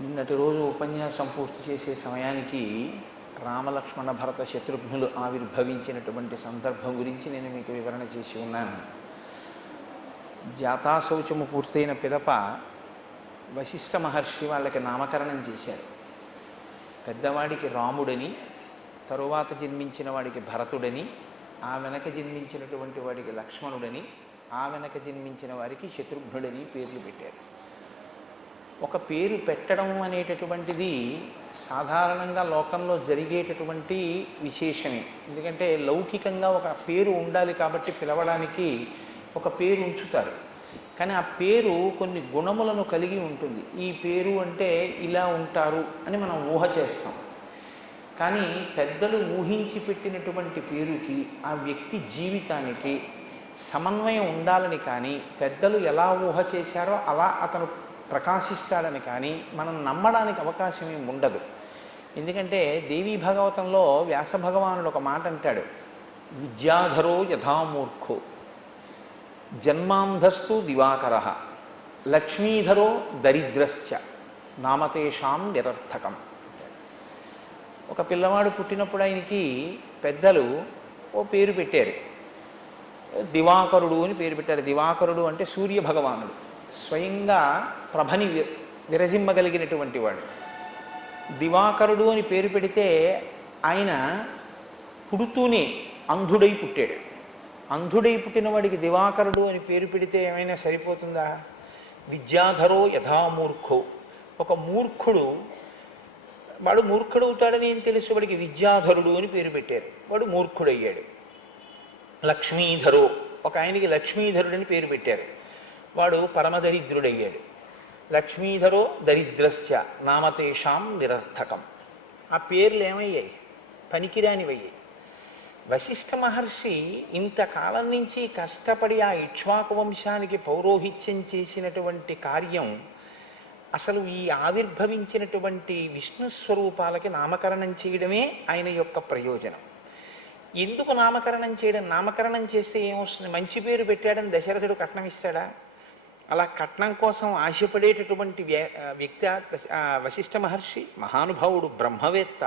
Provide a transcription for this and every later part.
నిన్నటి రోజు ఉపన్యాసం పూర్తి చేసే సమయానికి రామలక్ష్మణ భరత శత్రుఘ్నులు ఆవిర్భవించినటువంటి సందర్భం గురించి నేను మీకు వివరణ చేసి ఉన్నాను. జాతాశౌచము పూర్తయిన పిదప వశిష్ఠ మహర్షి వాళ్ళకి నామకరణం చేశారు. పెద్దవాడికి రాముడని, తరువాత జన్మించిన వాడికి భరతుడని, ఆ వెనక జన్మించినటువంటి వాడికి లక్ష్మణుడని, ఆ వెనక జన్మించిన వారికి శత్రుఘ్నుడని పేర్లు పెట్టారు. ఒక పేరు పెట్టడం అనేటటువంటిది సాధారణంగా లోకంలో జరిగేటటువంటి విశేషమే. ఎందుకంటే లౌకికంగా ఒక పేరు ఉండాలి కాబట్టి పిలవడానికి ఒక పేరు ఉంచుతారు. కానీ ఆ పేరు కొన్ని గుణములను కలిగి ఉంటుంది. ఈ పేరు అంటే ఇలా ఉంటారు అని మనం ఊహ చేస్తాం. కానీ పెద్దలు ఊహించి పెట్టినటువంటి పేరుకి ఆ వ్యక్తి జీవితానికి సమన్వయం ఉండాలని, కానీ పెద్దలు ఎలా ఊహ చేశారో అలా అతను ప్రకాశిస్తాడని కానీ మనం నమ్మడానికి అవకాశం ఏమి ఉండదు. ఎందుకంటే దేవీ భాగవతంలో వ్యాస భగవానుడు ఒక మాట అంటాడు, విద్యాధరో యథామూర్ఖో జన్మాంధస్తు దివాకర లక్ష్మీధరో దరిద్రశ్చ నామతేషాం నిరర్థకం. ఒక పిల్లవాడు పుట్టినప్పుడు ఆయనకి పెద్దలు ఓ పేరు పెట్టారు, దివాకరుడు అని పేరు పెట్టారు. దివాకరుడు అంటే సూర్య భగవానుడు, స్వయంగా ప్రభని విరజిమ్మగలిగినటువంటి వాడు. దివాకరుడు అని పేరు పెడితే ఆయన పుడుతూనే అంధుడై పుట్టాడు. అంధుడై పుట్టిన వాడికి దివాకరుడు అని పేరు పెడితే ఏమైనా సరిపోతుందా? విద్యాధరో యథామూర్ఖో, ఒక మూర్ఖుడు వాడు మూర్ఖుడవుతాడని ఏం తెలుసు, వాడికి విద్యాధరుడు అని పేరు పెట్టారు, వాడు మూర్ఖుడయ్యాడు. లక్ష్మీధరో, ఒక ఆయనకి లక్ష్మీధరుడని పేరు పెట్టారు, వాడు పరమదరిద్రుడయ్యాడు. లక్ష్మీధరో దరిద్రశ్చ నామతేషాం నిరర్థకం. ఆ పేర్లు ఏమయ్యాయి? పనికిరానివయ్యాయి. వశిష్ఠ మహర్షి ఇంతకాలం నుంచి కష్టపడి ఆ ఇక్ష్వాకు వంశానికి పౌరోహిత్యం చేసినటువంటి కార్యం, అసలు ఈ ఆవిర్భవించినటువంటి విష్ణు స్వరూపాలకి నామకరణం చేయడమే ఆయన యొక్క ప్రయోజనం. ఎందుకు నామకరణం చేయడం? నామకరణం చేస్తే ఏమొస్తుంది? మంచి పేరు పెట్టాడని దశరథుడు కట్నం ఇస్తాడా? అలా కట్నం కోసం ఆశపడేటటువంటి వ్యక్తి వశిష్ఠ మహర్షి మహానుభావుడు, బ్రహ్మవేత్త.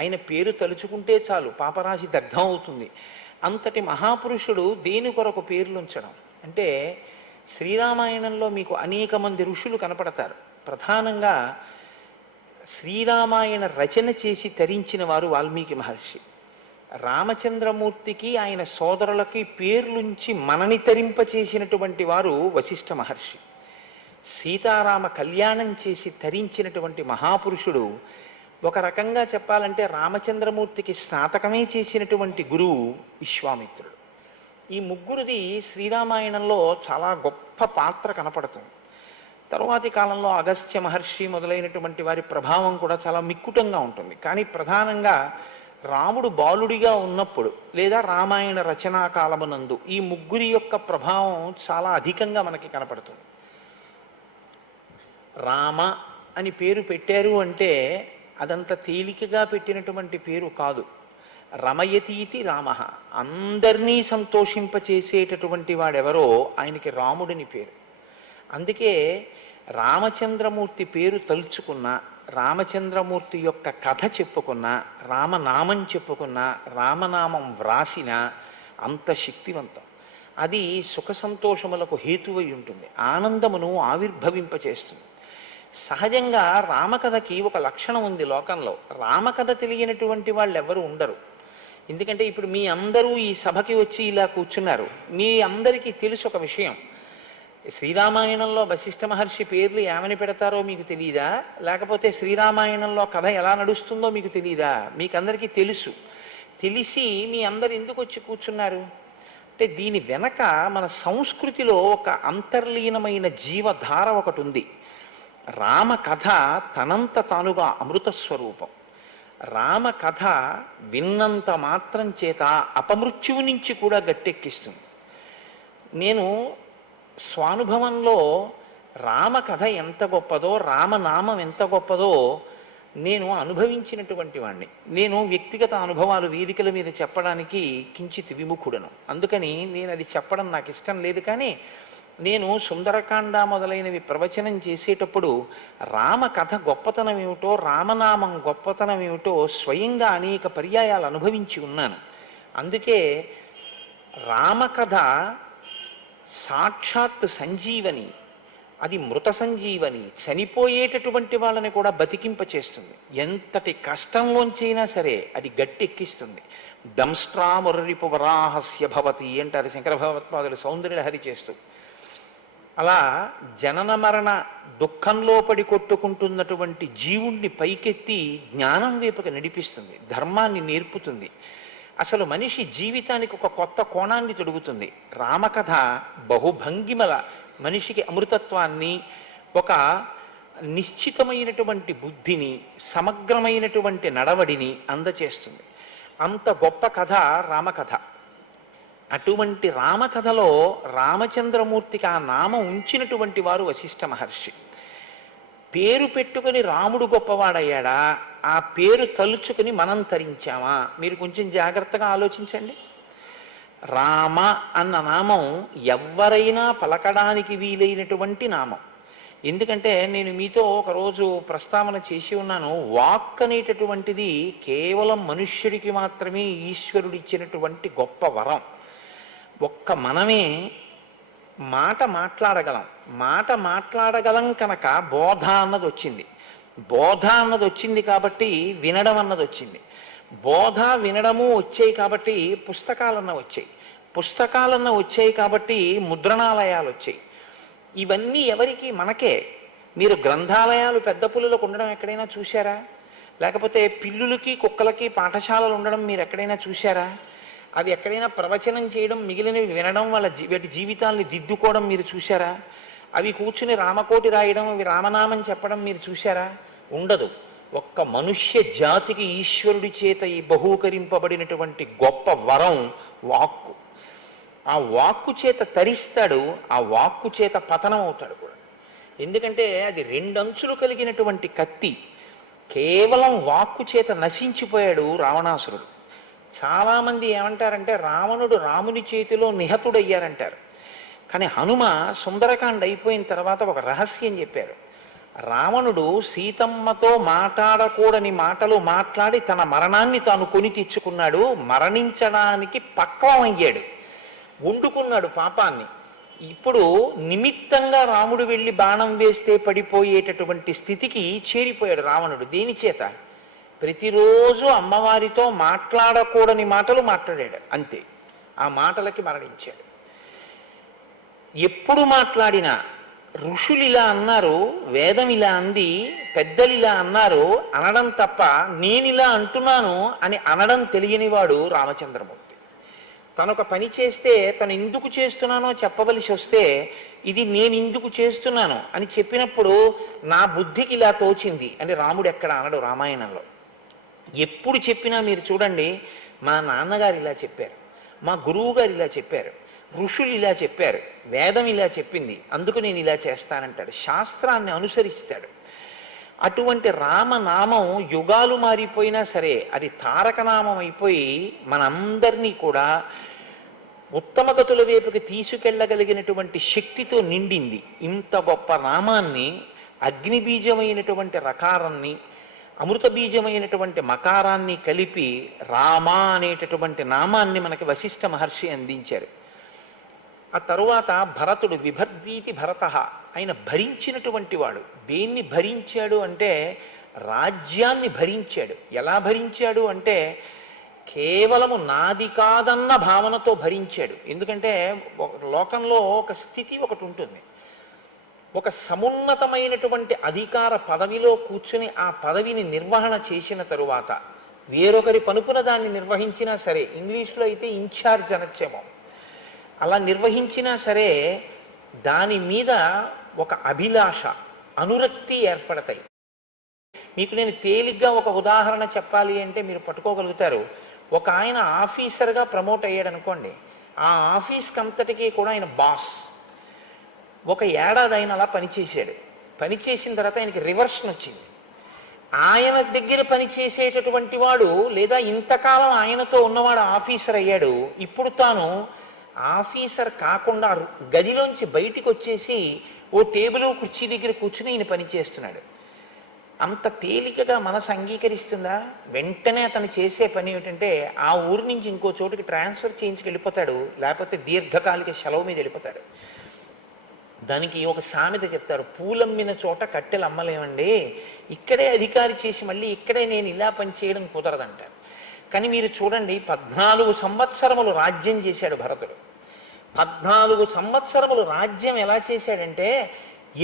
ఆయన పేరు తలుచుకుంటే చాలు పాపరాశి దగ్ధం అవుతుంది. అంతటి మహాపురుషుడు దేని కొరకు పేర్లు ఉంచడం అంటే, శ్రీరామాయణంలో మీకు అనేక మంది ఋషులు కనపడతారు. ప్రధానంగా శ్రీరామాయణ రచన చేసి తరించిన వారు వాల్మీకి మహర్షి. రామచంద్రమూర్తికి ఆయన సోదరులకి పేర్లుంచి మనని తరింపచేసినటువంటి వారు వశిష్ఠ మహర్షి. సీతారామ కళ్యాణం చేసి తరించినటువంటి మహాపురుషుడు, ఒక రకంగా చెప్పాలంటే రామచంద్రమూర్తికి స్నాతకమే చేసినటువంటి గురువు విశ్వామిత్రుడు. ఈ ముగ్గురిది శ్రీరామాయణంలో చాలా గొప్ప పాత్ర కనపడుతుంది. తరువాతి కాలంలో అగస్త్య మహర్షి మొదలైనటువంటి వారి ప్రభావం కూడా చాలా మిక్కుటంగా ఉంటుంది. కానీ ప్రధానంగా రాముడు బాలుడిగా ఉన్నప్పుడు లేదా రామాయణ రచనా కాలమునందు ఈ ముగ్గురి యొక్క ప్రభావం చాలా అధికంగా మనకి కనపడుతుంది. రామ అని పేరు పెట్టారు అంటే అదంత తేలికగా పెట్టినటువంటి పేరు కాదు. రమయతీతి రామ, అందరినీ సంతోషింపచేసేటటువంటి వాడెవరో ఆయనకి రాముడిని పేరు. అందుకే రామచంద్రమూర్తి పేరు తలుచుకున్న, రామచంద్రమూర్తి యొక్క కథ చెప్పుకున్న, రామనామం చెప్పుకున్న, రామనామం వ్రాసిన అంత శక్తివంతం. అది సుఖ సంతోషములకు హేతువై ఉంటుంది, ఆనందమును ఆవిర్భవింపచేస్తుంది. సహజంగా రామకథకి ఒక లక్షణం ఉంది లోకంలో. రామకథ తెలియనటువంటి వాళ్ళు ఎవరు ఉండరు. ఎందుకంటే ఇప్పుడు మీ అందరూ ఈ సభకి వచ్చి ఇలా కూర్చున్నారు. మీ అందరికీ తెలుసు ఒక విషయం, శ్రీరామాయణంలో వశిష్ఠ మహర్షి పేర్లు ఏమని పెడతారో మీకు తెలియదా? లేకపోతే శ్రీరామాయణంలో కథ ఎలా నడుస్తుందో మీకు తెలియదా? మీకు అందరికీ తెలుసు. తెలిసి మీ అందరు ఎందుకు వచ్చి కూర్చున్నారు అంటే, దీని వెనక మన సంస్కృతిలో ఒక అంతర్లీనమైన జీవధార ఒకటి ఉంది. రామకథ తనంత తానుగా అమృత స్వరూపం. రామకథ విన్నంత మాత్రం చేత అపమృత్యువు నుంచి కూడా గట్టెక్కిస్తుంది. నేను స్వానుభవంలో రామకథ ఎంత గొప్పదో, రామనామం ఎంత గొప్పదో నేను అనుభవించినటువంటి వాడిని. నేను వ్యక్తిగత అనుభవాలు వేదికల మీద చెప్పడానికి కించిత్ విముఖుడను. అందుకని నేను అది చెప్పడం నాకు ఇష్టం లేదు. కానీ నేను సుందరకాండ మొదలైనవి ప్రవచనం చేసేటప్పుడు రామకథ గొప్పతనం ఏమిటో, రామనామం గొప్పతనం ఏమిటో స్వయంగా అనేక పర్యాయాలు అనుభవించి ఉన్నాను. అందుకే రామకథ సాక్షాత్ సంజీవని, అది మృత సంజీవని, చనిపోయేటటువంటి వాళ్ళని కూడా బతికింపచేస్తుంది. ఎంతటి కష్టంలోంచైనా సరే అది గట్టెక్కిస్తుంది. దంష్ట్రామురరిపు వరాహస్య భవతి అంటారు శంకర భగవత్పాదులు సౌందర్యలహరి చేస్తూ. అలా జనన మరణ దుఃఖంలో పడి కొట్టుకుంటున్నటువంటి జీవుణ్ణి పైకెత్తి జ్ఞానం వైపుకి నడిపిస్తుంది, ధర్మాన్ని నేర్పుతుంది. అసలు మనిషి జీవితానికి ఒక కొత్త కోణాన్ని తొడుగుతుంది. రామకథ బహుభంగిమల మనిషికి అమృతత్వాన్ని, ఒక నిశ్చితమైనటువంటి బుద్ధిని, సమగ్రమైనటువంటి నడవడిని అందచేస్తుంది. అంత గొప్ప కథ రామకథ. అటువంటి రామకథలో రామచంద్రమూర్తికి ఆ నామం ఉంచినటువంటి వారు వశిష్ఠ మహర్షి. పేరు పెట్టుకుని రాముడు గొప్పవాడయ్యాడా, ఆ పేరు తలుచుకుని మనం తరించామా? మీరు కొంచెం జాగ్రత్తగా ఆలోచించండి. రామ అన్న నామం ఎవరైనా పలకడానికి వీలైనటువంటి నామం. ఎందుకంటే నేను మీతో ఒకరోజు ప్రస్తావన చేసి ఉన్నాను, వాక్ అనేటటువంటిది కేవలం మనుష్యుడికి మాత్రమే ఈశ్వరుడిచ్చినటువంటి గొప్ప వరం. ఒక్క మనమే మాట మాట్లాడగలం. మాట మాట్లాడగలం కనుక బోధ అన్నది వచ్చింది. బోధ అన్నది వచ్చింది కాబట్టి వినడం అన్నది వచ్చింది. బోధ వినడము వచ్చాయి కాబట్టి పుస్తకాలన్న వచ్చాయి. పుస్తకాలన్న వచ్చాయి కాబట్టి ముద్రణాలయాలు వచ్చాయి. ఇవన్నీ ఎవరికి? మనకే. మీరు గ్రంథాలయాలు పెద్ద పుల్లులకు ఉండడం ఎక్కడైనా చూశారా? లేకపోతే పిల్లులకి కుక్కలకి పాఠశాలలు ఉండడం మీరు ఎక్కడైనా చూశారా? అవి ఎక్కడైనా ప్రవచనం చేయడం, మిగిలినవి వినడం, వాటి జీవితాన్ని దిద్దుకోవడం మీరు చూశారా? అవి కూర్చుని రామకోటి రాయడం, అవి రామనామం చెప్పడం మీరు చూశారా? ఉండదు. ఒక్క మనుష్య జాతికి ఈశ్వరుడి చేత ఈ బహూకరింపబడినటువంటి గొప్ప వరం వాక్కు. ఆ వాక్కు చేత తరిస్తాడు, ఆ వాక్కు చేత పతనం అవుతాడు కూడా. ఎందుకంటే అది రెండంచులు కలిగినటువంటి కత్తి. కేవలం వాక్కు చేత నశించిపోయాడు రావణాసురుడు. చాలామంది ఏమంటారంటే రావణుడు రాముని చేతిలో నిహతుడయ్యారంటారు. కానీ హనుమ సుందరకాండ అయిపోయిన తర్వాత ఒక రహస్యం చెప్పారు. రావణుడు సీతమ్మతో మాట్లాడకూడని మాటలు మాట్లాడి తన మరణాన్ని తాను కొని తెచ్చుకున్నాడు. మరణించడానికి పక్వం అయ్యాడు, వండుకున్నాడు పాపాన్ని. ఇప్పుడు నిమిత్తంగా రాముడు వెళ్ళి బాణం వేస్తే పడిపోయేటటువంటి స్థితికి చేరిపోయాడు రావణుడు. దేని చేత? ప్రతిరోజు అమ్మవారితో మాట్లాడకూడని మాటలు మాట్లాడాడు, అంతే. ఆ మాటలకి మరణించాడు. ఎప్పుడు మాట్లాడినా ఋషులు ఇలా అన్నారు, వేదం ఇలా అంది, పెద్దలు ఇలా అన్నారు అనడం తప్ప నేనిలా అంటున్నాను అని అనడం తెలియనివాడు రామచంద్రమూర్తి. తనొక పని చేస్తే తను ఎందుకు చేస్తున్నానో చెప్పవలసి వస్తే ఇది నేను ఎందుకు చేస్తున్నాను అని చెప్పినప్పుడు నా బుద్ధికి ఇలా తోచింది అని రాముడు ఎక్కడ అనడు రామాయణంలో. ఎప్పుడు చెప్పినా మీరు చూడండి, మా నాన్నగారు ఇలా చెప్పారు, మా గురువు గారు ఇలా చెప్పారు, ఋషులు ఇలా చెప్పారు, వేదం ఇలా చెప్పింది, అందుకు నేను ఇలా చేస్తానంటాడు. శాస్త్రాన్ని అనుసరిస్తాడు. అటువంటి రామనామం యుగాలు మారిపోయినా సరే అది తారకనామం అయిపోయి మనందరినీ కూడా ఉత్తమ గతుల వైపుకి తీసుకెళ్ళగలిగినటువంటి శక్తితో నిండింది. ఇంత గొప్ప నామాన్ని, అగ్నిబీజమైనటువంటి రకారాన్ని, అమృత బీజమైనటువంటి మకారాన్ని కలిపి రామ అనేటటువంటి నామాన్ని మనకి వశిష్ఠ మహర్షి అందించారు. ఆ తరువాత భరతుడు విభర్దీతి భరత, ఆయన భరించినటువంటి వాడు. దేన్ని భరించాడు అంటే రాజ్యాన్ని భరించాడు. ఎలా భరించాడు అంటే కేవలము నాది కాదన్న భావనతో భరించాడు. ఎందుకంటే లోకంలో ఒక స్థితి ఒకటి ఉంటుంది. ఒక సమున్నతమైనటువంటి అధికార పదవిలో కూర్చుని ఆ పదవిని నిర్వహణ చేసిన తరువాత వేరొకరి పనుపున దాన్ని నిర్వహించినా సరే, ఇంగ్లీష్లో అయితే ఇన్ఛార్జ్ అనొచ్చేమో, అలా నిర్వహించినా సరే దాని మీద ఒక అభిలాష, అనురక్తి ఏర్పడతాయి. మీకు నేను తేలిగ్గా ఒక ఉదాహరణ చెప్పాలి అంటే మీరు పట్టుకోగలుగుతారు. ఒక ఆయన ఆఫీసర్గా ప్రమోట్ అయ్యాడు అనుకోండి, ఆ ఆఫీస్కి అంతటికీ కూడా ఆయన బాస్. ఒక ఏడాది ఆయన అలా పనిచేశాడు. పనిచేసిన తర్వాత ఆయనకి రివర్షన్ వచ్చింది. ఆయన దగ్గర పనిచేసేటటువంటి వాడు లేదా ఇంతకాలం ఆయనతో ఉన్నవాడు ఆఫీసర్ అయ్యాడు. ఇప్పుడు తాను ఆఫీసర్ కాకుండా గదిలోంచి బయటికి వచ్చేసి ఓ టేబుల్ కుర్చీ దగ్గర కూర్చుని ఈయన పని చేస్తున్నాడు. అంత తేలికగా మనసు అంగీకరిస్తుందా? వెంటనే అతను చేసే పని ఏమిటంటే ఆ ఊరి నుంచి ఇంకో చోటుకి ట్రాన్స్ఫర్ చేయించుకు వెళ్ళిపోతాడు, లేకపోతే దీర్ఘకాలిక సెలవు మీద వెళ్ళిపోతాడు. దానికి ఒక సామెత చెప్తారు, పూలమ్మిన చోట కట్టెలు అమ్మలేమండి, ఇక్కడే అధికారి చేసి మళ్ళీ ఇక్కడే నేను ఇలా పని చేయడం కుదరదంటారు. కానీ మీరు చూడండి, 14 సంవత్సరములు రాజ్యం చేశాడు భరతుడు. 14 సంవత్సరములు రాజ్యం ఎలా చేశాడంటే,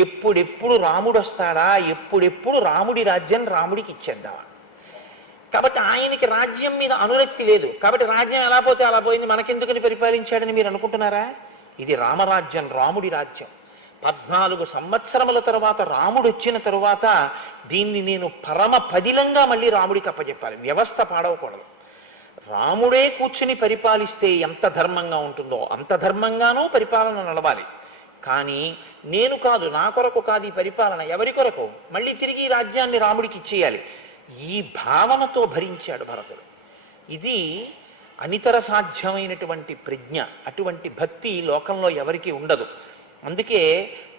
ఎప్పుడెప్పుడు రాముడు వస్తాడా, ఎప్పుడెప్పుడు రాముడి రాజ్యం రాముడికి ఇచ్చేద్దామా. కాబట్టి ఆయనకి రాజ్యం మీద అనురక్తి లేదు. కాబట్టి రాజ్యం ఎలా పోతే అలా పోయింది, మనకెందుకని పరిపాలించాడని మీరు అనుకుంటున్నారా? ఇది రామరాజ్యం, రాముడి రాజ్యం. 14 సంవత్సరముల తర్వాత రాముడు వచ్చిన తరువాత దీన్ని నేను పరమ పదిలంగా మళ్ళీ రాముడికి అప్పచెప్పాలి. వ్యవస్థ పాడవకూడదు. రాముడే కూర్చుని పరిపాలిస్తే ఎంత ధర్మంగా ఉంటుందో అంత ధర్మంగానూ పరిపాలన నడవాలి. కానీ నేను కాదు, నా కొరకు కాదు ఈ పరిపాలన, ఎవరి కొరకు? మళ్ళీ తిరిగి రాజ్యాన్ని రాముడికి ఇచ్చేయాలి. ఈ భావనతో భరించాడు భరతుడు. ఇది అనితర సాధ్యమైనటువంటి ప్రజ్ఞ. అటువంటి భక్తి లోకంలో ఎవరికీ ఉండదు. అందుకే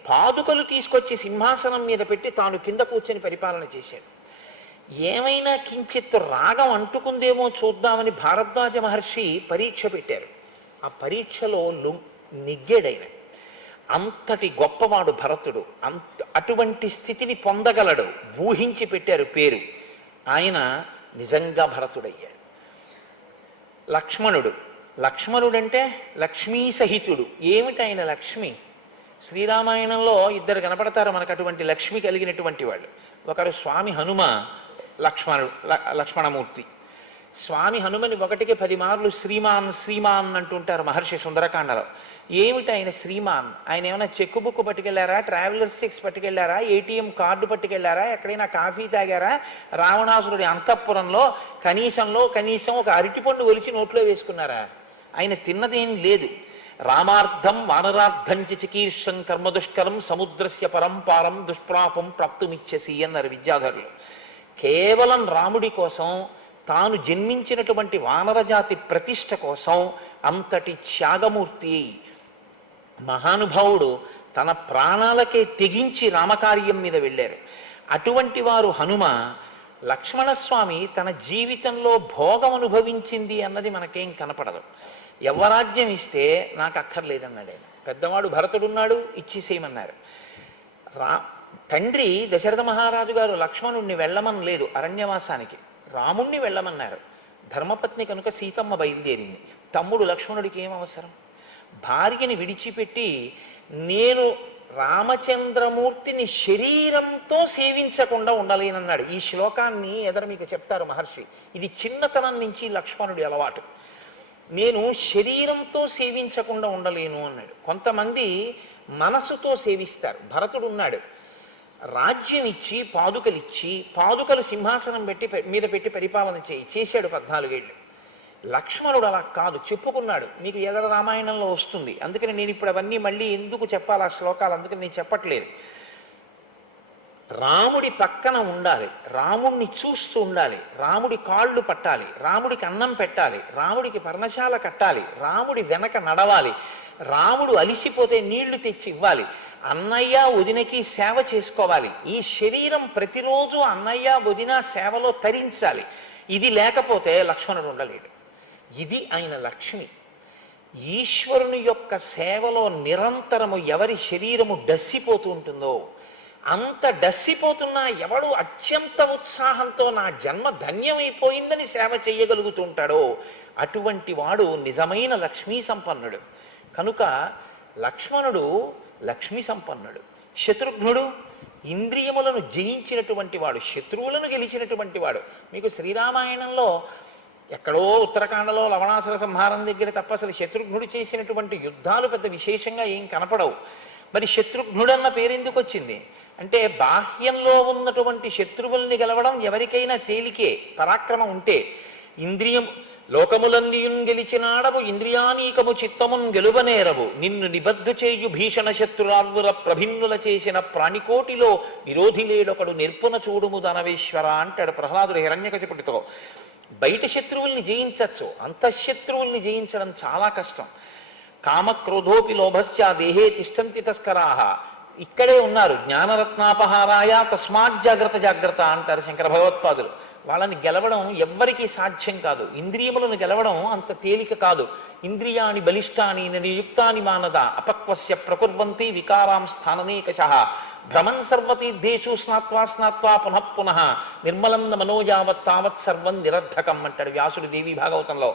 పాదుకలు తీసుకొచ్చి సింహాసనం మీద పెట్టి తాను కింద కూర్చొని పరిపాలన చేశాడు. ఏమైనా కించిత్ రాగం అంటుకుందేమో చూద్దామని భారద్వాజ మహర్షి పరీక్ష పెట్టారు. ఆ పరీక్షలో నెగ్గాడైన. అంతటి గొప్పవాడు భరతుడు. అటువంటి స్థితిని పొందగలడు. ఊహించి పెట్టారు పేరు. ఆయన నిజంగా భరతుడయ్యాడు. లక్ష్మణుడంటే లక్ష్మీ సహితుడు. ఏమిటి ఆయన లక్ష్మి? శ్రీరామాయణంలో ఇద్దరు కనపడతారు మనకు అటువంటి లక్ష్మి కలిగినటువంటి వాళ్ళు. ఒకరు స్వామి హనుమ, లక్ష్మణమూర్తి. స్వామి హనుమని 1కి 10 మార్లు శ్రీమాన్ శ్రీమాన్ అంటుంటారు మహర్షి సుందరకాండలో. ఏమిటి ఆయన శ్రీమాన్? ఆయన ఏమైనా చెక్ బుక్ పట్టుకెళ్లారా, ట్రావెలర్స్ చెక్స్ పట్టుకెళ్లారా, ఏటీఎం కార్డు పట్టుకెళ్లారా, ఎక్కడైనా కాఫీ తాగారా? రావణాసురుడి అంతఃపురంలో కనీసం ఒక అరటిపండు ఒలిచి నోట్లో వేసుకున్నారా? ఆయన తిన్నదేం లేదు. రామార్థం వానరార్థం చికీర్షం కర్మదుష్కరం సముద్రస్య పరంపారం దుష్ప్రాపం ప్రాప్తుమిచ్చసి అన్నారు విద్యాధరులు. కేవలం రాముడి కోసం, తాను జన్మించినటువంటి వానరజాతి ప్రతిష్ట కోసం అంతటి త్యాగమూర్తి మహానుభావుడు తన ప్రాణాలకే తెగించి రామకార్యం మీద వెళ్ళారు. అటువంటి వారు హనుమ. లక్ష్మణస్వామి తన జీవితంలో భోగం అనుభవించింది అన్నది మనకేం కనపడదు. యవ్వరాజ్యం ఇస్తే నాకు అక్కర్లేదన్నాడు ఆయన. పెద్దవాడు భరతుడున్నాడు, ఇచ్చేసేయమన్నారు. తండ్రి దశరథ మహారాజు గారు లక్ష్మణుణ్ణి వెళ్ళమని లేదు అరణ్యవాసానికి, రాముణ్ణి వెళ్ళమన్నారు. ధర్మపత్ని కనుక సీతమ్మ బయలుదేరింది. తమ్ముడు లక్ష్మణుడికి ఏం అవసరం? భార్యని విడిచిపెట్టి నేను రామచంద్రమూర్తిని శరీరంతో సేవించకుండా ఉండలేనన్నాడు. ఈ శ్లోకాన్ని ఎదర మీకు చెప్తారు మహర్షి. ఇది చిన్నతనం నుంచి లక్ష్మణుడి అలవాటు. నేను శరీరంతో సేవించకుండా ఉండలేను అన్నాడు. కొంతమంది మనసుతో సేవిస్తారు. భరతుడు ఉన్నాడు, రాజ్యం ఇచ్చి పాదుకలు సింహాసనం మీద పెట్టి పరిపాలన చేశాడు 14 ఏళ్ళు. లక్ష్మణుడు అలా కాదు, చెప్పుకున్నాడు. మీకు ఎదర రామాయణంలో వస్తుంది. అందుకని నేను ఇప్పుడు అవన్నీ మళ్ళీ ఎందుకు చెప్పాలి ఆ శ్లోకాలు, అందుకని నేను చెప్పట్లేదు. రాముడి పక్కన ఉండాలి, రాముడిని చూస్తూ ఉండాలి, రాముడి కాళ్ళు పట్టాలి, రాముడికి అన్నం పెట్టాలి, రాముడికి పర్ణశాల కట్టాలి, రాముడి వెనక నడవాలి, రాముడు అలిసిపోతే నీళ్లు తెచ్చి ఇవ్వాలి, అన్నయ్య వదినకి సేవ చేసుకోవాలి. ఈ శరీరం ప్రతిరోజు అన్నయ్య వదిన సేవలో తరించాలి. ఇది లేకపోతే లక్ష్మణుడు ఉండలేడు. ఇది ఆయన లక్ష్మి. ఈశ్వరుని యొక్క సేవలో నిరంతరము ఎవరి శరీరము డస్సిపోతూ ఉంటుందో, అంత డస్సిపోతున్నా ఎవడు అత్యంత ఉత్సాహంతో నా జన్మ ధన్యమైపోయిందని సేవ చేయగలుగుతుంటాడో అటువంటి వాడు నిజమైన లక్ష్మీ సంపన్నుడు. కనుక లక్ష్మణుడు లక్ష్మీ సంపన్నుడు. శత్రుఘ్నుడు ఇంద్రియములను జయించినటువంటి వాడు, శత్రువులను గెలిచినటువంటి వాడు. మీకు శ్రీరామాయణంలో ఎక్కడో ఉత్తరాఖండలో లవణాసుర సంహారం దగ్గర తప్ప అసలు శత్రుఘ్నుడు చేసినటువంటి యుద్ధాలు పెద్ద విశేషంగా ఏం కనపడవు. మరి శత్రుఘ్నుడన్న పేరెందుకు వచ్చింది అంటే, బాహ్యంలో ఉన్నటువంటి శత్రువుల్ని గెలవడం ఎవరికైనా తేలికే పరాక్రమం ఉంటే. లోకములన్నీయున్ గెలిచినాడవు ఇంద్రియానీకము చిత్తమున్ గెలువనేరవు, నిన్ను నిబద్ధు చేయు భీషణ శత్రురార్వుల ప్రభిన్నుల చేసిన ప్రాణికోటిలో విరోధి లేడొకడు నిర్పున చూడుము ధనవేశ్వర అంటాడు ప్రహ్లాదుడు హిరణ్యకశిపుడితో. బయట శత్రువుల్ని జయించచ్చు, అంతఃశత్రువుల్ని జయించడం చాలా కష్టం. కామక్రోధోపి లోభశ్చ దేహే తిష్టంతి తస్కరాహ. ఇక్కడే ఉన్నారు. జ్ఞానరత్నాపహారాయ తస్మాత్ జాగ్రత్త జాగ్రత్త అంటారు శంకర భగవత్పాదులు. వాళ్ళని గెలవడం ఎవ్వరికీ సాధ్యం కాదు. ఇంద్రియములను గెలవడం అంత తేలిక కాదు. ఇంద్రియాణి బలిష్టాని నియుక్తాని మానద అపక్వస్య ప్రకుర్వంతి వికారాం స్థాననేకశః భ్రమన్ సర్వతీర్థేషు స్నాత్వా స్నాత్వా పునః పునః నిర్మలం మనోజావత్ తావత్ సర్వం నిరర్ధకం అంటాడు వ్యాసుడు దేవి భాగవతంలో.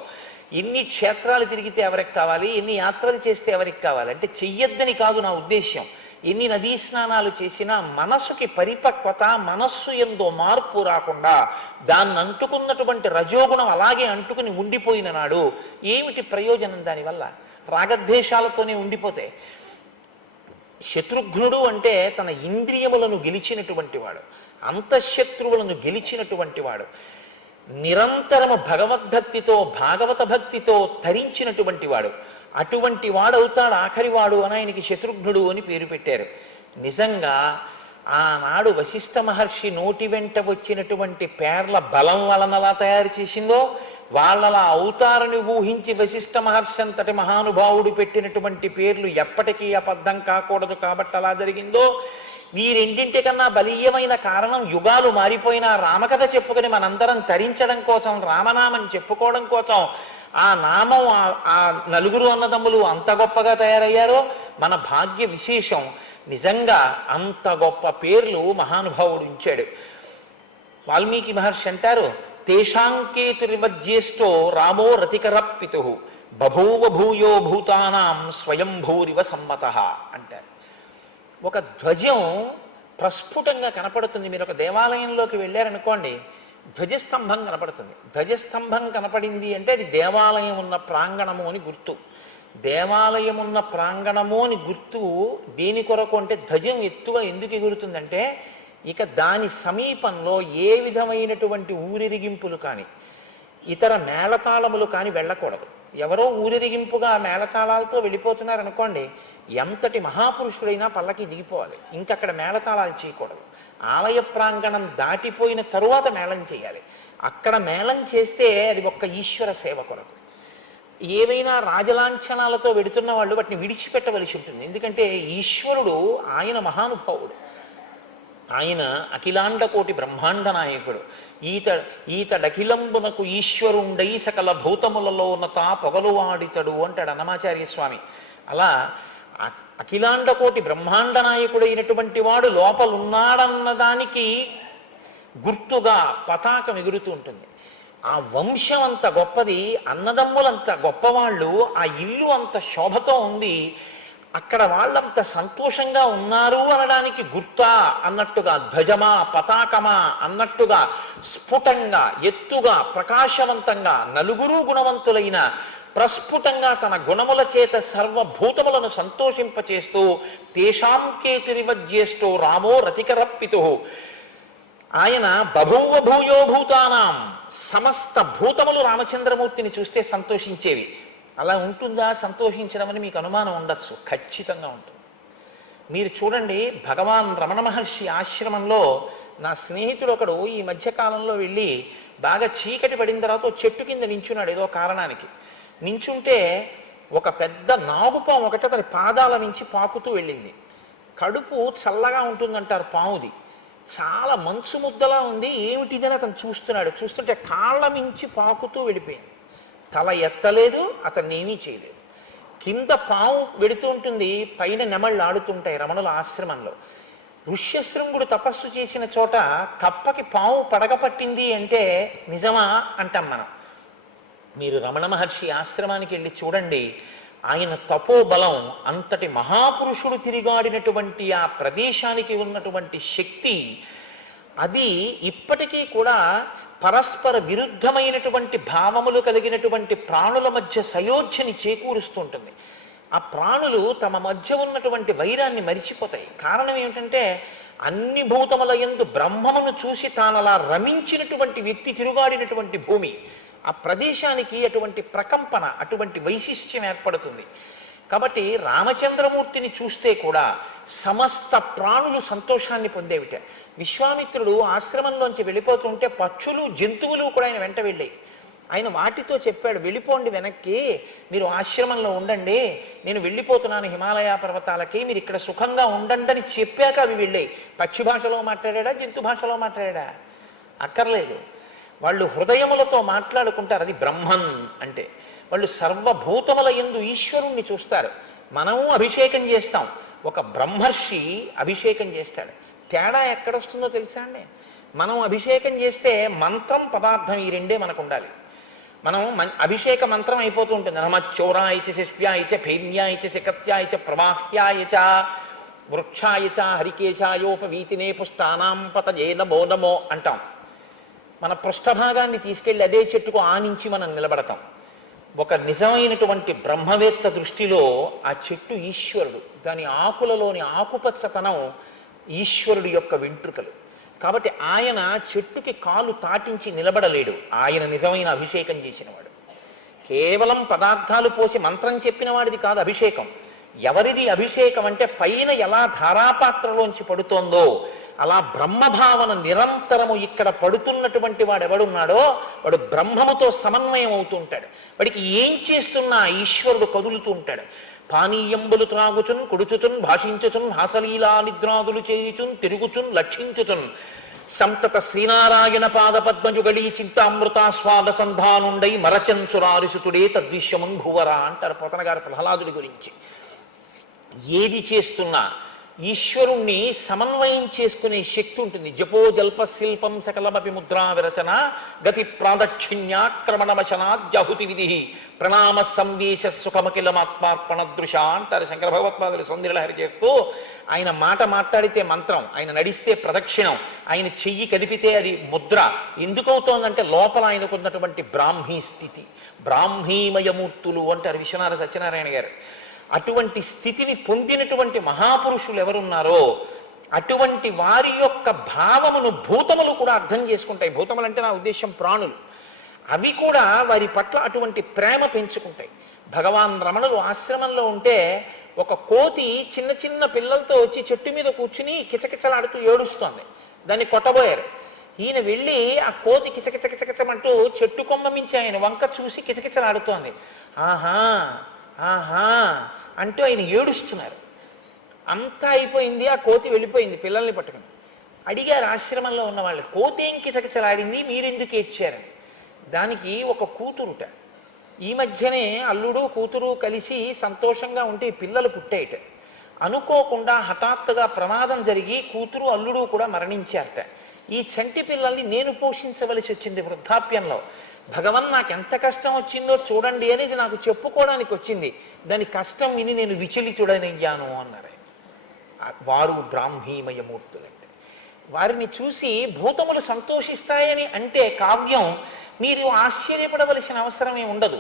ఎన్ని క్షేత్రాలు తిరిగితే ఎవరికి కావాలి, ఎన్ని యాత్రలు చేస్తే ఎవరికి కావాలి అంటే చెయ్యొద్దని కాదు నా ఉద్దేశ్యం. ఎన్ని నదీ స్నానాలు చేసినా మనస్సుకి పరిపక్వత, మనస్సు ఎందో మార్పు రాకుండా దాన్ని అంటుకున్నటువంటి రజోగుణం అలాగే అంటుకుని ఉండిపోయిన నాడు ఏమిటి ప్రయోజనం దానివల్ల? రాగద్వేషాలతోనే ఉండిపోతే. శత్రుఘ్నుడు అంటే తన ఇంద్రియములను గెలిచినటువంటి వాడు, అంతఃశత్రువులను గెలిచినటువంటి వాడు, నిరంతరము భగవద్భక్తితో భాగవత భక్తితో తరించినటువంటి వాడు. అటువంటి వాడవుతాడు ఆఖరివాడు అని ఆయనకి శత్రుఘ్నుడు అని పేరు పెట్టారు. నిజంగా ఆనాడు వశిష్ఠ మహర్షి నోటి వెంట వచ్చినటువంటి పేర్ల బలం వలనలా తయారు చేసిందో, వాళ్ళలా అవుతారని ఊహించి వశిష్ఠ మహర్షి అంతటి మహానుభావుడు పెట్టినటువంటి పేర్లు ఎప్పటికీ అబద్ధం కాకూడదు కాబట్టి అలా జరిగిందో, ఈ రెండింటికన్నా బలీయమైన కారణం యుగాలు మారిపోయినా రామకథ చెప్పుకొని మనందరం తరించడం కోసం, రామనామం చెప్పుకోవడం కోసం ఆ నామం ఆ నలుగురు అన్నదమ్ములు అంత గొప్పగా తయారయ్యారో మన భాగ్య విశేషం. నిజంగా అంత గొప్ప పేర్లు మహానుభావుడు ఉంచాడు. వాల్మీకి మహర్షి అంటారు, తేషాంకేతురివజ్యేష్టో రామో రతికరప్పితు బభూవ భూయో భూతానాం స్వయంభూరివ సమ్మతః అంటారు. ఒక ధ్వజం ప్రస్ఫుటంగా కనపడుతుంది. మీరు ఒక దేవాలయంలోకి వెళ్ళారనుకోండి, ధ్వజస్తంభం కనపడుతుంది. ధ్వజస్తంభం కనపడింది అంటే అది దేవాలయం ఉన్న ప్రాంగణము అని గుర్తు. దేవాలయం ఉన్న ప్రాంగణము అని గుర్తు దేని కొరకు అంటే, ధ్వజం ఎత్తుగా ఎందుకు ఎగురుతుందంటే ఇక దాని సమీపంలో ఏ విధమైనటువంటి ఊరిరిగింపులు కానీ ఇతర మేళతాళములు కానీ వెళ్ళకూడదు. ఎవరో ఊరిరిగింపుగా మేళతాళాలతో వెళ్ళిపోతున్నారనుకోండి, ఎంతటి మహాపురుషుడైనా పల్లకి దిగిపోవాలి. ఇంకక్కడ మేళతాళాలు చేయకూడదు. ఆలయ ప్రాంగణం దాటిపోయిన తరువాత మేళం చేయాలి. అక్కడ మేళం చేస్తే అది ఒక్క ఈశ్వర సేవ కొరకు. ఏవైనా రాజలాంఛనాలతో వెడుతున్న వాళ్ళు వాటిని విడిచిపెట్టవలసి ఉంటుంది. ఎందుకంటే ఈశ్వరుడు ఆయన మహానుభావుడు, ఆయన అఖిలాండ కోటి బ్రహ్మాండ నాయకుడు. ఈతడఖిలంబునకు ఈశ్వరుండై సకల భూతములలో ఉన్నత పొగలువాడితడు అంటాడు అన్నమాచార్య స్వామి. అలా అఖిలాండ కోటి బ్రహ్మాండ నాయకుడైనటువంటి వాడు లోపలున్నాడన్నదానికి గుర్తుగా పతాకం ఎగురుతూ ఉంటుంది. ఆ వంశం అంత గొప్పది, అన్నదమ్ములంత గొప్పవాళ్ళు, ఆ ఇల్లు అంత శోభతో ఉంది, అక్కడ వాళ్ళంత సంతోషంగా ఉన్నారు అనడానికి గుర్తా అన్నట్టుగా, ధ్వజమా పతాకమా అన్నట్టుగా స్ఫుటంగా ఎత్తుగా ప్రకాశవంతంగా నలుగురు గుణవంతులైన ప్రస్ఫుటంగా తన గుణముల చేత సర్వభూతములను సంతోషింపచేస్తూ తేషాంకేతిరివజ్యేష్టో రామో రతికరప్పితు ఆయన బభూవ భూయో భూతానాం సమస్త భూతములు రామచంద్రమూర్తిని చూస్తే సంతోషించేవి. అలా ఉంటుందా సంతోషించడం అని మీకు అనుమానం ఉండొచ్చు. ఖచ్చితంగా ఉంటుంది. మీరు చూడండి, భగవాన్ రమణ మహర్షి ఆశ్రమంలో నా స్నేహితుడు ఒకడు ఈ మధ్యకాలంలో వెళ్ళి బాగా చీకటి పడిన తర్వాత చెట్టు కింద నించున్నాడు. ఏదో కారణానికి నించుంటే ఒక పెద్ద నాగుపాము ఒకటి అతని పాదాల నుంచి పాకుతూ వెళ్ళింది. కడుపు చల్లగా ఉంటుందంటారు పాముది. చాలా మంచు ముద్దలా ఉంది, ఏమిటిదని అతను చూస్తున్నాడు. చూస్తుంటే కాళ్ళ మించి పాకుతూ వెళ్ళిపోయింది. తల ఎత్తలేదు, అతన్ని ఏమీ చేయలేదు. కింద పాము వెడుతూ ఉంటుంది, పైన నెమళ్ళు ఆడుతుంటాయి రమణుల ఆశ్రమంలో. ఋష్యశృంగుడు తపస్సు చేసిన చోట కప్పకి పాము పడగ పట్టింది అంటే నిజమా అంటాం మనం. మీరు రమణ మహర్షి ఆశ్రమానికి వెళ్ళి చూడండి, ఆయన తపోబలం, అంతటి మహాపురుషుడు తిరిగాడినటువంటి ఆ ప్రదేశానికి ఉన్నటువంటి శక్తి, అది ఇప్పటికీ కూడా పరస్పర విరుద్ధమైనటువంటి భావములు కలిగినటువంటి ప్రాణుల మధ్య సయోధ్యని చేకూరుస్తుంటుంది. ఆ ప్రాణులు తమ మధ్య ఉన్నటువంటి వైరాన్ని మరిచిపోతాయి. కారణం ఏమిటంటే అన్ని భూతముల యందు బ్రహ్మమును చూసి తానలా రమించినటువంటి వ్యక్తి తిరుగాడినటువంటి భూమి. ఆ ప్రదేశానికి అటువంటి ప్రకంపన, అటువంటి వైశిష్ట్యం ఏర్పడుతుంది. కాబట్టి రామచంద్రమూర్తిని చూస్తే కూడా సమస్త ప్రాణులు సంతోషాన్ని పొందేవిట. విశ్వామిత్రుడు ఆశ్రమంలోంచి వెళ్ళిపోతుంటే పక్షులు జంతువులు కూడా ఆయన వెంట వెళ్ళాయి. ఆయన వాటితో చెప్పాడు, వెళ్ళిపోండి వెనక్కి, మీరు ఆశ్రమంలో ఉండండి, నేను వెళ్ళిపోతున్నాను హిమాలయ పర్వతాలకి, మీరు ఇక్కడ సుఖంగా ఉండండి అని చెప్పాక అవి వెళ్ళాయి. పక్షి భాషలో మాట్లాడా, జంతు భాషలో మాట్లాడా? అక్కర్లేదు. వాళ్ళు హృదయములతో మాట్లాడుకుంటారు. అది బ్రహ్మన్ అంటే. వాళ్ళు సర్వభూతముల యందు ఈశ్వరుణ్ణి చూస్తారు. మనము అభిషేకం చేస్తాం, ఒక బ్రహ్మర్షి అభిషేకం చేస్తాడు. తేడా ఎక్కడొస్తుందో తెలుసా అండి? మనం అభిషేకం చేస్తే మంత్రం పదార్థం ఈ రెండే మనకు ఉండాలి. మనం అభిషేక మంత్రం అయిపోతూ ఉంటుంది. నమచ్చోరాయచ శిష్యాయచ భైమ్యాయచ శకత్యాయచ ప్రవాహ్యాయచ వృక్షాయచ హరికేశాయోపవీతినే పుష్టానాం పతయే నమో నమో అంటాం. మన పృష్ఠభాగాన్ని తీసుకెళ్ళి అదే చెట్టుకు ఆనించి మనం నిలబడతాం. ఒక నిజమైనటువంటి బ్రహ్మవేత్త దృష్టిలో ఆ చెట్టు ఈశ్వరుడు, దాని ఆకులలోని ఆకుపచ్చతనం ఈశ్వరుడు యొక్క వెంట్రుకలు. కాబట్టి ఆయన చెట్టుకి కాలు తాటించి నిలబడలేడు. ఆయన నిజమైన అభిషేకం చేసినవాడు. కేవలం పదార్థాలు పోసి మంత్రం చెప్పిన వాడిది కాదు అభిషేకం. ఎవరిది అభిషేకం అంటే పైన ఎలా ధారాపాత్రలోంచి పడుతోందో అలా బ్రహ్మభావన నిరంతరము ఇక్కడ పడుతున్నటువంటి వాడు ఎవడున్నాడో వాడు బ్రహ్మముతో సమన్వయం అవుతూ ఉంటాడు. వాడికి ఏం చేస్తున్నా ఈశ్వరుడు కదులుతూ ఉంటాడు. పానీయంబులు త్రాగుచున్ కుడుచుతున్ భాషించుతున్ హాసలీలా నిద్రాదులు చేయుచున్ తిరుగుచున్ లక్షించుతున్ సంతత శ్రీనారాయణ పాద పద్మయుగళీ చింతామృతాస్వాద సంధానుండై మరచంచురారిసుతుడే తద్విశ్యమున్ భువరా అంటారు పోతన గారు ప్రహ్లాదుడి గురించి. ఏది చేస్తున్నా ఈశ్వరుణ్ణి సమన్వయం చేసుకునే శక్తి ఉంటుంది. జపో జల్ప శిల్పం సకలమపి ముద్రా విరచన గతి ప్రాదక్షిణ్యాక్రమణమశనాద్యాహుతి విధి ప్రణామ సంవేశ సుఖమఖిలమాత్మార్పణ దృశ అంటారు శంకర భగవత్పాదులు సౌందర్యలహరి చేస్తూ. ఆయన మాట మాట్లాడితే మంత్రం, ఆయన నడిస్తే ప్రదక్షిణం, ఆయన చెయ్యి కదిపితే అది ముద్ర. ఎందుకవుతోందంటే లోపల ఆయనకు ఉన్నటువంటి బ్రాహ్మీ స్థితి, బ్రాహ్మీమయమూర్తులు అంటారు విశ్వనాథ సత్యనారాయణ గారు. అటువంటి స్థితిని పొందినటువంటి మహాపురుషులు ఎవరున్నారో అటువంటి వారి యొక్క భావమును భూతములు కూడా అర్థం చేసుకుంటాయి. భూతములు అంటే నా ఉద్దేశం ప్రాణులు. అవి కూడా వారి పట్ల అటువంటి ప్రేమ పెంచుకుంటాయి. భగవాన్ రమణులు ఆశ్రమంలో ఉంటే ఒక కోతి చిన్న చిన్న పిల్లలతో వచ్చి చెట్టు మీద కూర్చుని కిచకిచలాడుతూ ఏడుస్తోంది. దాన్ని కొట్టబోయారు. ఈయన వెళ్ళి ఆ కోతి కిచకిచకిచకిచమంటూ చెట్టు కొమ్మ మించి ఆయన వంక చూసి కిచకిచలాడుతోంది. ఆహా ఆహా అంటూ ఆయన ఏడుస్తున్నారు. అంతా అయిపోయింది, ఆ కోతి వెళ్ళిపోయింది పిల్లల్ని పట్టుకుని. అడిగారు ఆశ్రమంలో ఉన్న వాళ్ళు, కోతి ఏం కిచకిచలాడింది, మీరెందుకు ఏడ్చారని. దానికి ఒక కూతురుట. ఈ మధ్యనే అల్లుడు కూతురు కలిసి సంతోషంగా ఉంటే పిల్లలు పుట్టాయిట. అనుకోకుండా హఠాత్తుగా ప్రమాదం జరిగి కూతురు అల్లుడు కూడా మరణించారట. ఈ చంటి పిల్లల్ని నేను పోషించవలసి వచ్చింది వృద్ధాప్యంలో. భగవన్ నాకు ఎంత కష్టం వచ్చిందో చూడండి అనేది నాకు చెప్పుకోవడానికి వచ్చింది. దాని కష్టం విని నేను విచలితుడనయ్యాను అన్నారు. వారు బ్రాహ్మీమయమూర్తులంటే వారిని చూసి భూతములు సంతోషిస్తాయని అంటే కావ్యం మీరు ఆశ్చర్యపడవలసిన అవసరమే ఉండదు.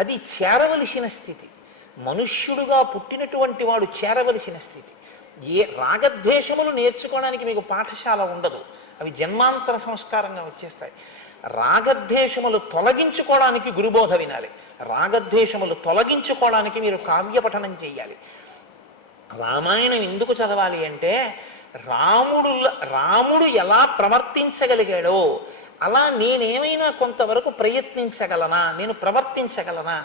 అది చేరవలసిన స్థితి. మనుష్యుడుగా పుట్టినటువంటి వాడు చేరవలసిన స్థితి. ఏ రాగద్వేషములు నేర్చుకోవడానికి మీకు పాఠశాల ఉండదు, అవి జన్మాంతర సంస్కారంగా వచ్చేస్తాయి. రాగద్వేషములు తొలగించుకోవడానికి గురుబోధ వినాలి. రాగద్వేషములు తొలగించుకోవడానికి మీరు కావ్యపఠనం చేయాలి. రామాయణం ఎందుకు చదవాలి అంటే రాముడు ఎలా ప్రవర్తించగలిగాడో అలా నేనేమైనా కొంతవరకు ప్రయత్నించగలనా, నేను ప్రవర్తించగలనా,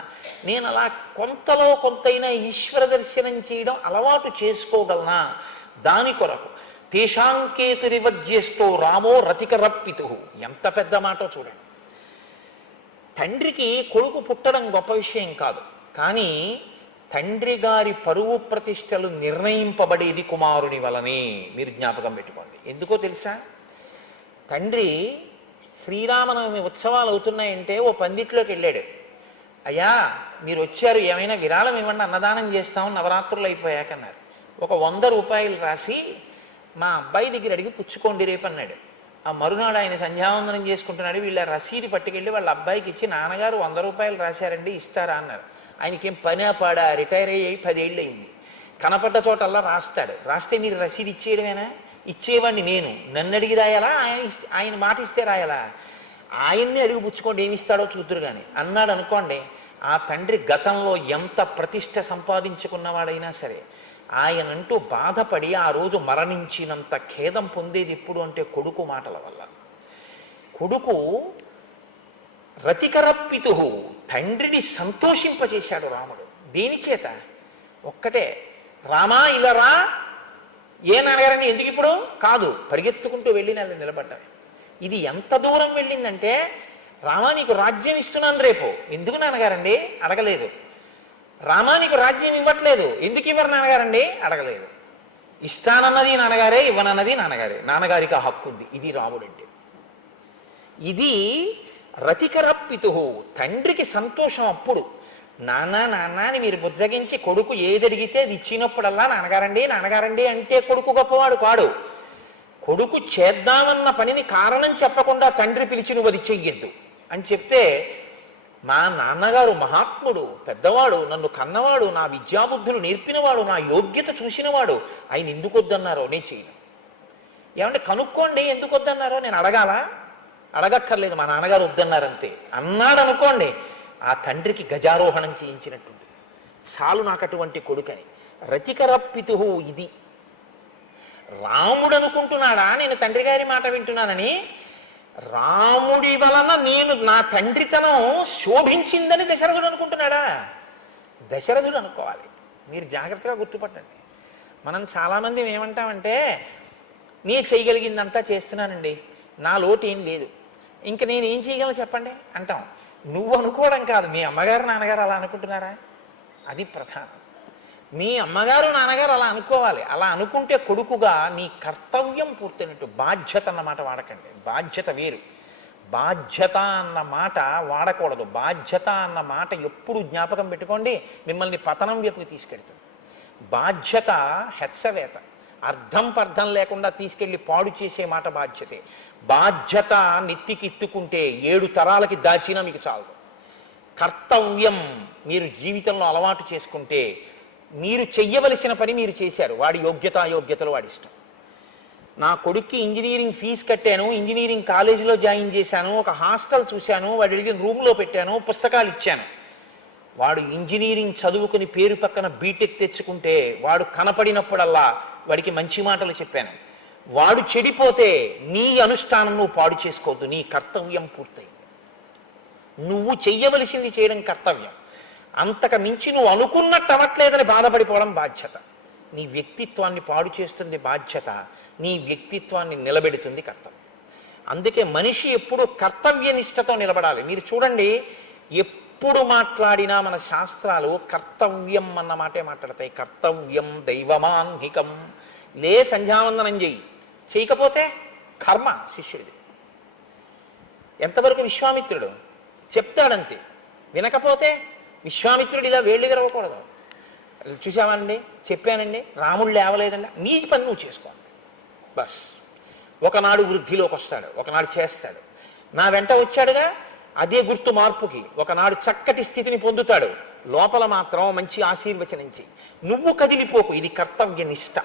నేను అలా కొంతలో కొంతైనా ఈశ్వర దర్శనం చేయడం అలవాటు చేసుకోగలనా, దాని కొరకు తేషాంకేతురివజ్యేష్టో రామో రతికరప్పితు. ఎంత పెద్ద మాటో చూడండి. తండ్రికి కొడుకు పుట్టడం గొప్ప విషయం కాదు, కానీ తండ్రి గారి పరువు ప్రతిష్టలు నిర్ణయింపబడేది కుమారుని వలనే. మీరు జ్ఞాపకం పెట్టుకోండి. ఎందుకో తెలుసా? తండ్రి శ్రీరామనవమి ఉత్సవాలు అవుతున్నాయంటే ఓ పందిట్లోకి వెళ్ళాడు. అయ్యా మీరు వచ్చారు, ఏమైనా విరాళం ఇవ్వండి, అన్నదానం చేస్తాం నవరాత్రులు అయిపోయాకన్నారు. ఒక 100 రూపాయలు రాసి మా అబ్బాయి దగ్గర అడిగి పుచ్చుకోండి రేపు అన్నాడు. ఆ మరునాడు ఆయన సంధ్యావందనం చేసుకుంటున్నాడు. వీళ్ళ రసీదు పట్టుకెళ్ళి వాళ్ళ అబ్బాయికి ఇచ్చి, నాన్నగారు 100 రూపాయలు రాశారండి ఇస్తారా అన్నారు. ఆయనకేం పని పాడా, రిటైర్ అయ్యి 10 ఏళ్ళు అయింది. కనపడ్డ చోటల్లా రాస్తాడు. రాస్తే మీరు రసీదు ఇచ్చేయడమేనా? ఇచ్చేవాడిని నేను, నన్ను అడిగి రాయాలా, ఆయన మాట ఇస్తే రాయాలా? ఆయన్ని అడిగి పుచ్చుకోండి, ఏమి ఇస్తాడో చూతురు కానీ అన్నాడు అనుకోండి. ఆ తండ్రి గతంలో ఎంత ప్రతిష్ట సంపాదించుకున్నవాడైనా సరే ఆయనంటూ బాధపడి ఆ రోజు మరణించినంత ఖేదం పొందేది ఎప్పుడు అంటే కొడుకు మాటల వల్ల. కొడుకు రతికరప్పితు, తండ్రిని సంతోషింపచేశాడు రాముడు. దేని చేత? ఒక్కటే, రామా ఇలా రా. ఏ నాన్నగారని ఎందుకు ఇప్పుడు కాదు, పరిగెత్తుకుంటూ వెళ్ళి నిలబడ్డాడు. ఇది ఎంత దూరం వెళ్ళిందంటే, రామా నీకు రాజ్యం ఇస్తున్నాను రేపు, ఎందుకు నాన్నగారండి అడగలేదు. రామా నీకు రాజ్యం ఇవ్వట్లేదు, ఎందుకు ఇవ్వరు నాన్నగారండి అడగలేదు. ఇస్తానన్నది నాన్నగారే, ఇవ్వనన్నది నాన్నగారే, నాన్నగారికి ఆ హక్కు ఉంది. ఇది రాముడంటే. ఇది రతికరప్పితు, తండ్రికి సంతోషం. అప్పుడు నాన్న నాన్న అని మీరు బుజ్జగించి కొడుకు ఏది అడిగితే అది ఇచ్చినప్పుడల్లా నాన్నగారండి నాన్నగారండి అంటే కొడుకు గొప్పవాడు కాడు. కొడుకు చేద్దామన్న పనిని కారణం చెప్పకుండా తండ్రి పిలిచి నువ్వు అది చెయ్యొద్దు అని చెప్తే, మా నాన్నగారు మహాత్ముడు, పెద్దవాడు, నన్ను కన్నవాడు, నా విద్యాబుద్ధులు నేర్పినవాడు, నా యోగ్యత చూసినవాడు, ఆయన ఎందుకు వద్దన్నారో నేను చేయను. ఏమంటే కనుక్కోండి ఎందుకు వద్దన్నారో, నేను అడగాల? అడగక్కర్లేదు, మా నాన్నగారు వద్దన్నారంతే అన్నాడు అనుకోండి, ఆ తండ్రికి గజారోహణం చేయించినట్టుంది. సాలు నాకు అటువంటి కొడుకని. రతికరప్పితు. ఇది రాముడు అనుకుంటున్నాడా నేను తండ్రి గారి మాట వింటున్నానని? రాముడి వలన నేను నా తండ్రితనం శోభించిందని దశరథుడు అనుకుంటున్నాడా? దశరథుడు అనుకోవాలి. మీరు జాగ్రత్తగా గుర్తుపట్టండి. మనం చాలామంది ఏమంటామంటే, నేను చేయగలిగిందంతా చేస్తున్నానండి, నా లోటు ఏం లేదు, ఇంక నేను ఏం చేయగలను చెప్పండి అంటాం. నువ్వు అనుకోవడం కాదు, మీ అమ్మగారు నాన్నగారు అలా అనుకుంటున్నారా? అది ప్రధానం. మీ అమ్మగారు నాన్నగారు అలా అనుకోవాలి. అలా అనుకుంటే కొడుకుగా నీ కర్తవ్యం పూర్తయినట్టు. బాధ్యత అన్నమాట వాడకండి. బాధ్యత వేరు, బాధ్యత అన్న మాట వాడకూడదు. బాధ్యత అన్న మాట ఎప్పుడు జ్ఞాపకం పెట్టుకోండి, మిమ్మల్ని పతనం వైపుకి తీసుకెళ్తుంది. బాధ్యత హెచ్చవేత, అర్థం పర్థం లేకుండా తీసుకెళ్ళి పాడు చేసే మాట బాధ్యతే. బాధ్యత నెత్తికెత్తుకుంటే 7 తరాలకి దాచినా మీకు చాలదు. కర్తవ్యం మీరు జీవితంలో అలవాటు చేసుకుంటే, మీరు చెయ్యవలసిన పని మీరు చేశారు, వాడి యోగ్యతలు వాడి ఇష్టం. నా కొడుక్కి ఇంజనీరింగ్ ఫీజు కట్టాను, ఇంజనీరింగ్ కాలేజీలో జాయిన్ చేశాను, ఒక హాస్టల్ చూశాను, వాడు అడిగిన రూమ్లో పెట్టాను, పుస్తకాలు ఇచ్చాను. వాడు ఇంజనీరింగ్ చదువుకుని పేరు పక్కన బీటెక్ తెచ్చుకుంటే, వాడు కనపడినప్పుడల్లా వాడికి మంచి మాటలు చెప్పాను. వాడు చెడిపోతే నీ అనుష్ఠానం నువ్వు పాడు చేసుకోవద్దు. నీ కర్తవ్యం పూర్తయింది. నువ్వు చెయ్యవలసింది చేయడం కర్తవ్యం. అంతకు మించి నువ్వు అనుకున్నట్టు అవ్వట్లేదని బాధపడిపోవడం బాధ్యత. నీ వ్యక్తిత్వాన్ని పాడు చేస్తుంది బాధ్యత, నీ వ్యక్తిత్వాన్ని నిలబెడుతుంది కర్తవ్యం. అందుకే మనిషి ఎప్పుడు కర్తవ్యనిష్టతో నిలబడాలి. మీరు చూడండి, ఎప్పుడు మాట్లాడినా మన శాస్త్రాలు కర్తవ్యం అన్న మాటే మాట్లాడతాయి. కర్తవ్యం దైవమాన్హికం. లే సంధ్యావందనం చెయ్యి, చేయకపోతే కర్మ శిష్యుడిది. ఎంతవరకు విశ్వామిత్రుడు చెప్తాడంతే, వినకపోతే విశ్వామిత్రుడు ఇలా వేళ్ళు విరవకూడదు. చూసామండి, చెప్పానండి, రాముడు లేవలేదండి, నీ పని నువ్వు చేసుకోవాలి బస్. ఒకనాడు వృద్ధిలోకి వస్తాడు, ఒకనాడు చేస్తాడు. నా వెంట వచ్చాడుగా, అదే గుర్తు మార్పుకి. ఒకనాడు చక్కటి స్థితిని పొందుతాడు, లోపల మాత్రం మంచి ఆశీర్వచనం చెయ్యి. నువ్వు కదిలిపోకు. ఇది కర్తవ్య నిష్ట.